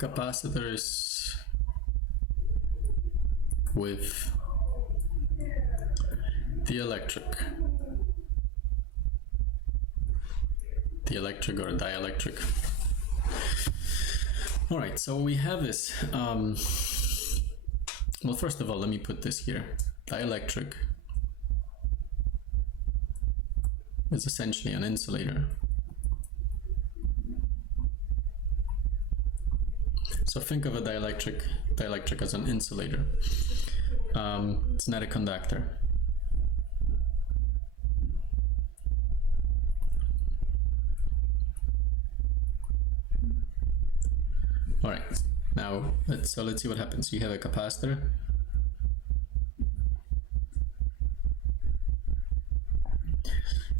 capacitors with dielectric or dielectric. All right, so what we have is, well, first of all, let me put this here. Dielectric is essentially an insulator. So think of a dielectric as an insulator. It's not a conductor. All right, now let's see what happens. You have a capacitor.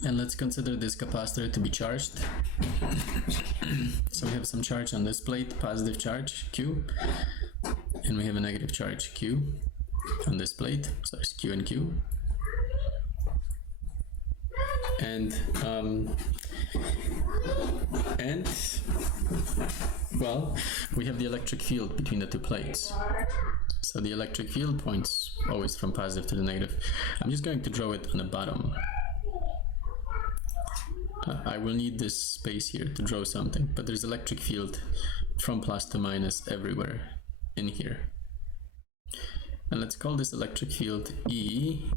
And let's consider this capacitor to be charged. So we have some charge on this plate, positive charge, Q. And we have a negative charge, Q, on this plate. So there's Q and Q. And well, we have the electric field between the two plates. So the electric field points always from positive to the negative. I'm just going to draw it on the bottom. I will need this space here to draw something, but there's electric field from plus to minus everywhere in here. And let's call this electric field E.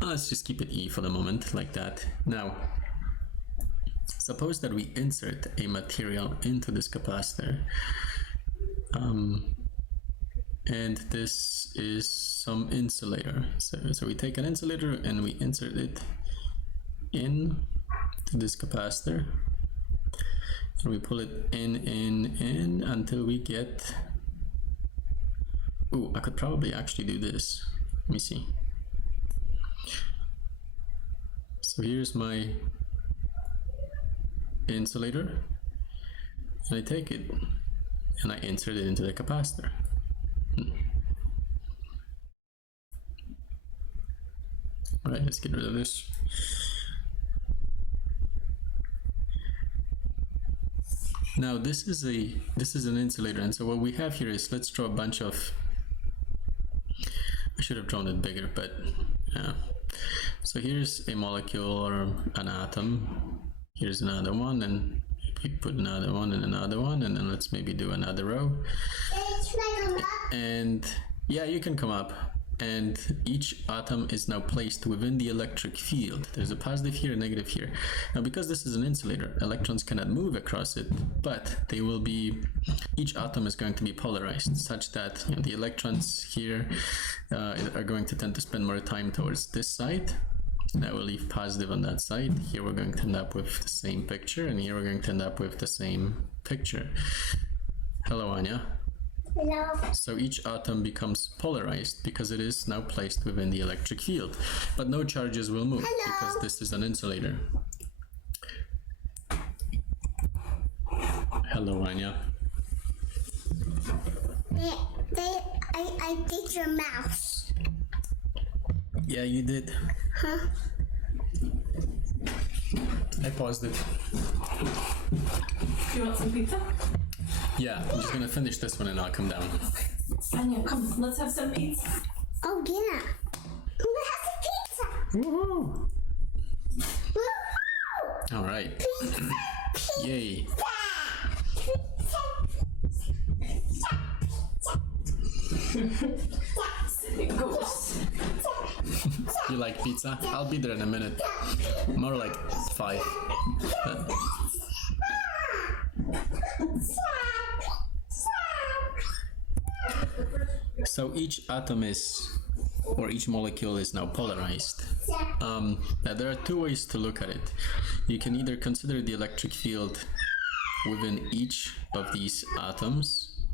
Let's just keep it E for the moment, like that. Now, suppose that we insert a material into this capacitor. And this is some insulator. So we take an insulator and we insert it in to this capacitor, and we pull it in until we get, oh, I could probably actually do this. Let me see. So here's my insulator, and I take it and I insert it into the capacitor. All right, let's get rid of this. Now this is an insulator, and so what we have here is, let's draw a bunch of, I should have drawn it bigger, but yeah. So here's a molecule or an atom. Here's another one, and we put another one and another one, and then let's maybe do another row. And yeah, you can come up. And each atom is now placed within the electric field. There's a positive here, a negative here. Now, because this is an insulator, electrons cannot move across it, but they will be, each atom is going to be polarized such that, you know, the electrons here are going to tend to spend more time towards this side. And I will leave positive on that side. Here we're going to end up with the same picture, and here we're going to end up with the same picture. Hello, Anya. Hello. So each atom becomes polarized because it is now placed within the electric field, but no charges will move. Hello. Because this is an insulator. Hello, Anya. I did your mouse. Yeah, you did. Huh? I paused it. You want some pizza? Yeah, I'm just gonna finish this one and I'll come down. Anya, come, let's have some pizza. Oh yeah. Let's have some pizza. Woohoo! Woohoo! All right. Pizza. Yay. Ghost. You like pizza? I'll be there in a minute. More like 5. So each atom is, or each molecule is now polarized. Now there are two ways to look at it. You can either consider the electric field within each of these atoms,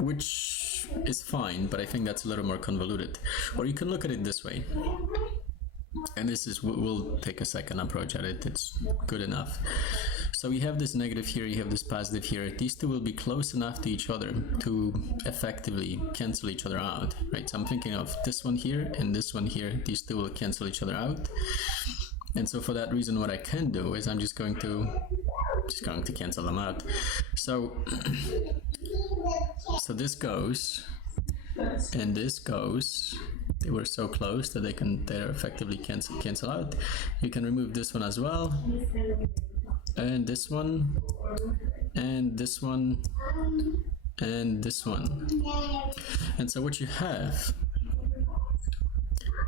which is fine, but I think that's a little more convoluted. Or you can look at it this way. And this is, we'll take a second approach at it, it's good enough. So you have this negative here, you have this positive here. These two will be close enough to each other to effectively cancel each other out, right? So I'm thinking of this one here and this one here. These two will cancel each other out. And so for that reason, what I can do is I'm just going to cancel them out. So this goes, and this goes. They were so close that they're effectively cancel out. You can remove this one as well, and this one, and this one, and this one. And so what you have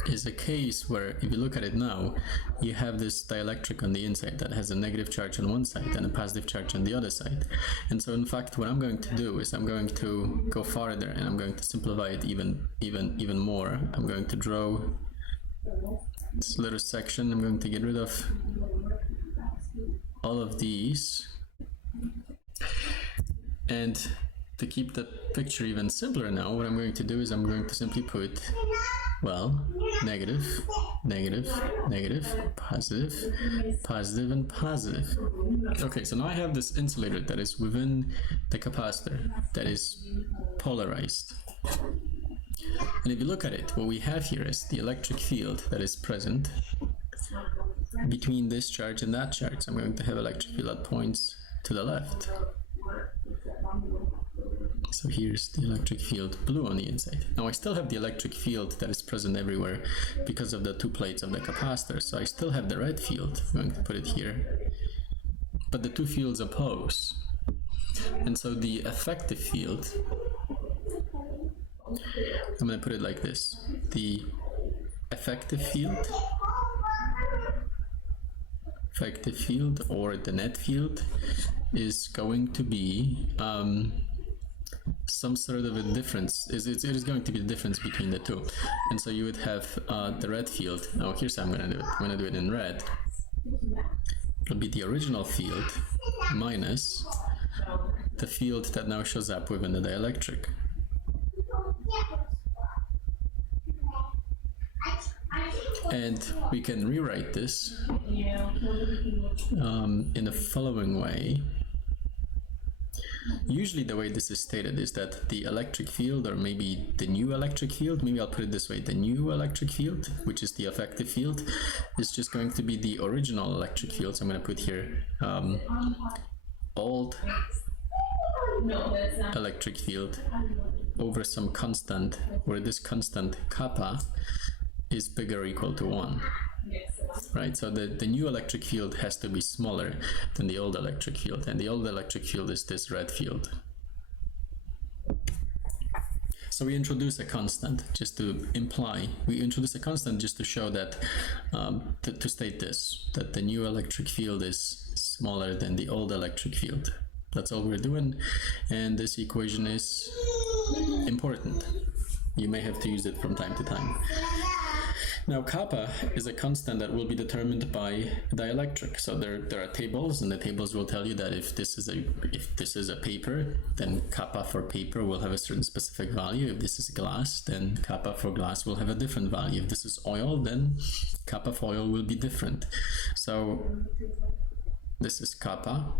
is a case where, if you look at it now, you have this dielectric on the inside that has a negative charge on one side and a positive charge on the other side. And so in fact, what I'm going to do is I'm going to go farther and I'm going to simplify it even more. I'm going to draw this little section. I'm going to get rid of all of these, and to keep the picture even simpler now, what I'm going to do is I'm going to simply put, well, negative, negative, negative, positive, positive, and positive. Okay, so now I have this insulator that is within the capacitor that is polarized. And if you look at it, what we have here is the electric field that is present between this charge and that charge. I'm going to have electric field that points to the left. So here's the electric field blue on the inside. Now I still have the electric field that is present everywhere because of the two plates of the capacitor. So I still have the red field. I'm going to put it here. But the two fields oppose. And so the effective field, I'm going to put it like this. The effective field or the net field is going to be some sort of a difference. It is going to be the difference between the two. And so you would have the red field. Now here's how I'm going to do it. I'm going to do it in red. It'll be the original field minus the field that now shows up within the dielectric. And we can rewrite this in the following way. Usually the way this is stated is that the electric field, or maybe the new electric field, maybe I'll put it this way, the new electric field, which is the effective field, is just going to be the original electric field. So I'm going to put here old electric field over some constant, where this constant kappa is bigger or equal to 1. Right, so the new electric field has to be smaller than the old electric field, and the old electric field is this red field. So we introduce a constant just to imply, we introduce a constant just to show that, to state this, that the new electric field is smaller than the old electric field. That's all we're doing, and this equation is important. You may have to use it from time to time. Now kappa is a constant that will be determined by dielectric. So there are tables, and the tables will tell you that if this is a paper, then kappa for paper will have a certain specific value. If this is glass, then kappa for glass will have a different value. If this is oil, then kappa for oil will be different. So this is kappa.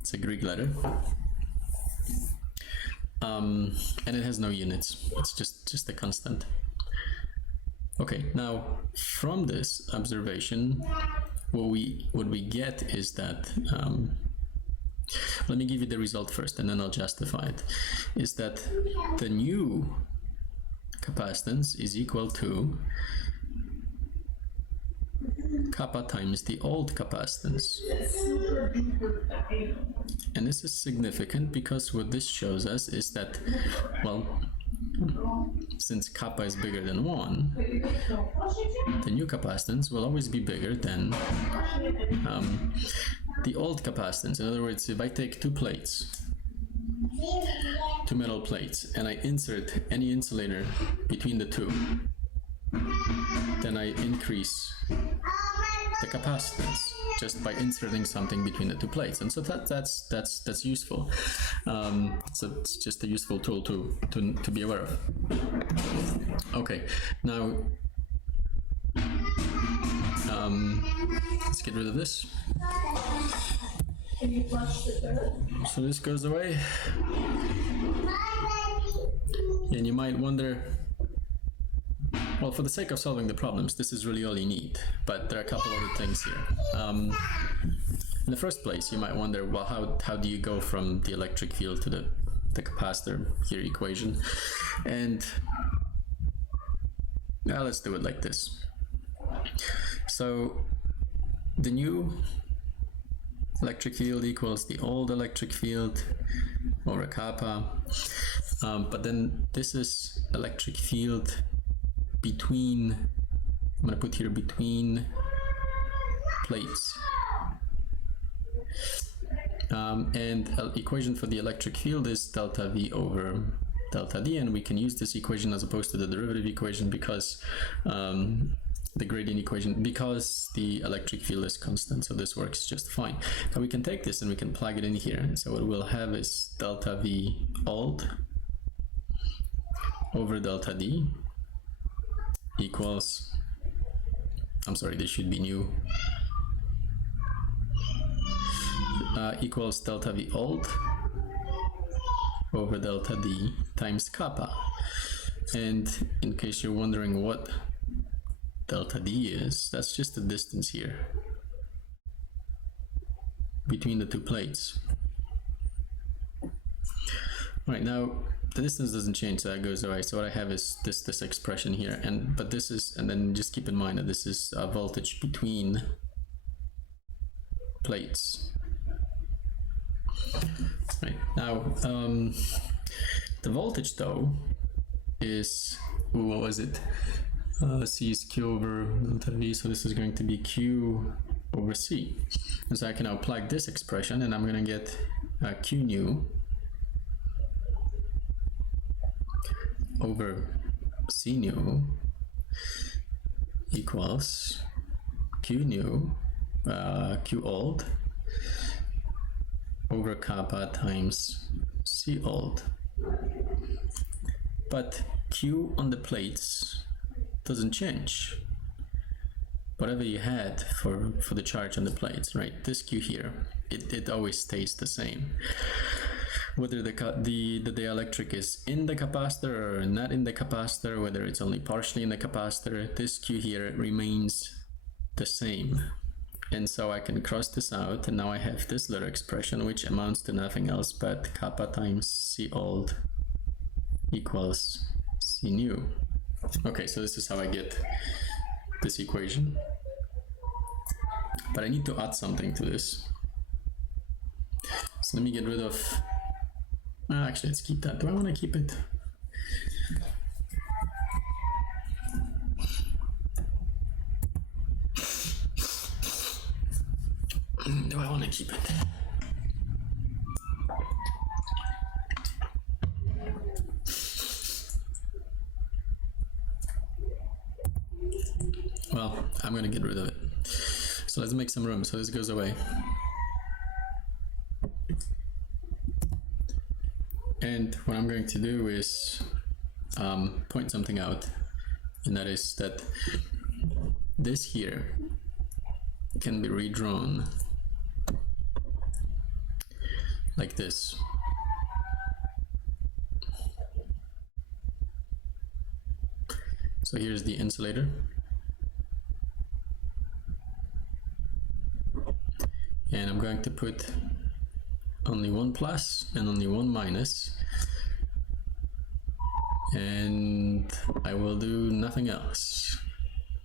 It's a Greek letter. And it has no units. It's just a constant. Okay, now from this observation, what we get is that, let me give you the result first and then I'll justify it, is that the new capacitance is equal to kappa times the old capacitance. And this is significant because what this shows us is that, well, since kappa is bigger than 1, the new capacitance will always be bigger than the old capacitance. In other words, if I take two metal plates, and I insert any insulator between the two, then I increase the capacitance just by inserting something between the two plates, and so that's useful. So it's just a useful tool to be aware of. Okay, now let's get rid of this. So this goes away, and you might wonder, Well, for the sake of solving the problems, this is really all you need, but there are a couple other things here. In the first place, you might wonder, well, how do you go from the electric field to the capacitor here equation? And now let's do it like this. So the new electric field equals the old electric field over kappa, but then this is electric field between, I'm going to put here between plates. And equation for the electric field is delta V over delta D, and we can use this equation as opposed to the derivative equation because the gradient equation, because the electric field is constant, so this works just fine. Now we can take this and we can plug it in here, so what we'll have is delta V old over delta D equals, I'm sorry, this should be new, equals delta V old over delta D times kappa. And in case you're wondering what delta D is, that's just the distance here between the two plates. Right, now the distance doesn't change, so that goes away. So what I have is this expression here, but this is, and then just keep in mind that this is voltage between plates. Right, now the voltage though is, what was it? C is Q over delta V, so this is going to be Q over C. And so I can now plug this expression, and I'm going to get Q nu over C nu equals Q nu, Q old over kappa times C old. But Q on the plates doesn't change. Whatever you had for the charge on the plates, right? This Q here, it always stays the same. Whether the dielectric is in the capacitor or not in the capacitor, whether it's only partially in the capacitor, this Q here remains the same. And so I can cross this out, and now I have this little expression which amounts to nothing else but kappa times C old equals C nu. Okay, so this is how I get this equation. But I need to add something to this. So let me get rid of, actually let's keep that. Do I want to keep it? Do I want to keep it? Well, I'm going to get rid of it. So let's make some room. So this goes away. And what I'm going to do is point something out, and that is that this here can be redrawn like this. So here's the insulator. And I'm going to put only one plus and only one minus, and I will do nothing else.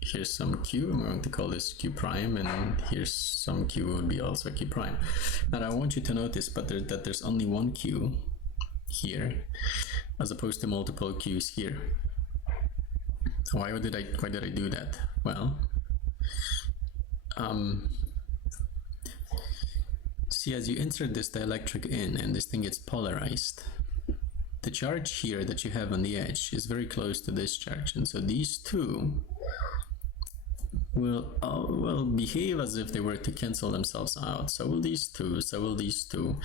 Here's some Q, I'm going to call this Q prime, and here's some Q would be also Q prime. Now I want you to notice that there's only one Q here as opposed to multiple Q's here. Why did I do that? Well, see, as you insert this dielectric in and this thing gets polarized, the charge here that you have on the edge is very close to this charge, and so these two will behave as if they were to cancel themselves out. So will these two, so will these two,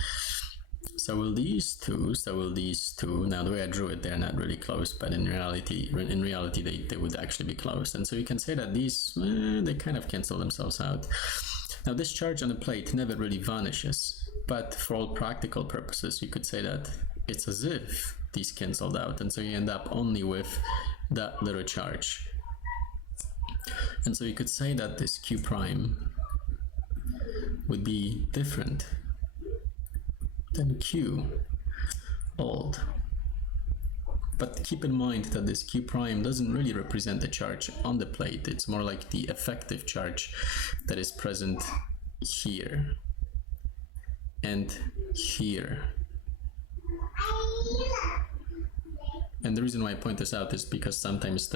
so will these two, so will these two. Now the way I drew it, they're not really close, but in reality they would actually be close. And so you can say that these, they kind of cancel themselves out. Now this charge on the plate never really vanishes, but for all practical purposes you could say that it's as if these canceled out, and so you end up only with that little charge And so you could say that this Q prime would be different than Q old. But keep in mind that this Q prime doesn't really represent the charge on the plate. It's more like the effective charge that is present here and here. And the reason why I point this out is because sometimes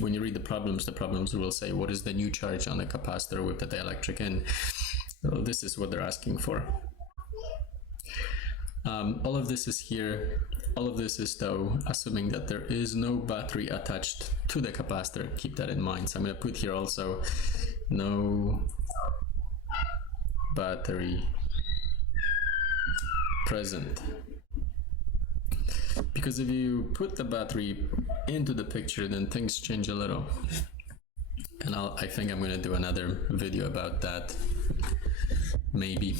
when you read the problems will say, what is the new charge on the capacitor with the dielectric in? So this is what they're asking for. All of this is here. All of this is, though, assuming that there is no battery attached to the capacitor. Keep that in mind. So I'm going to put here also no battery present. Because if you put the battery into the picture, then things change a little. And I think I'm going to do another video about that, maybe.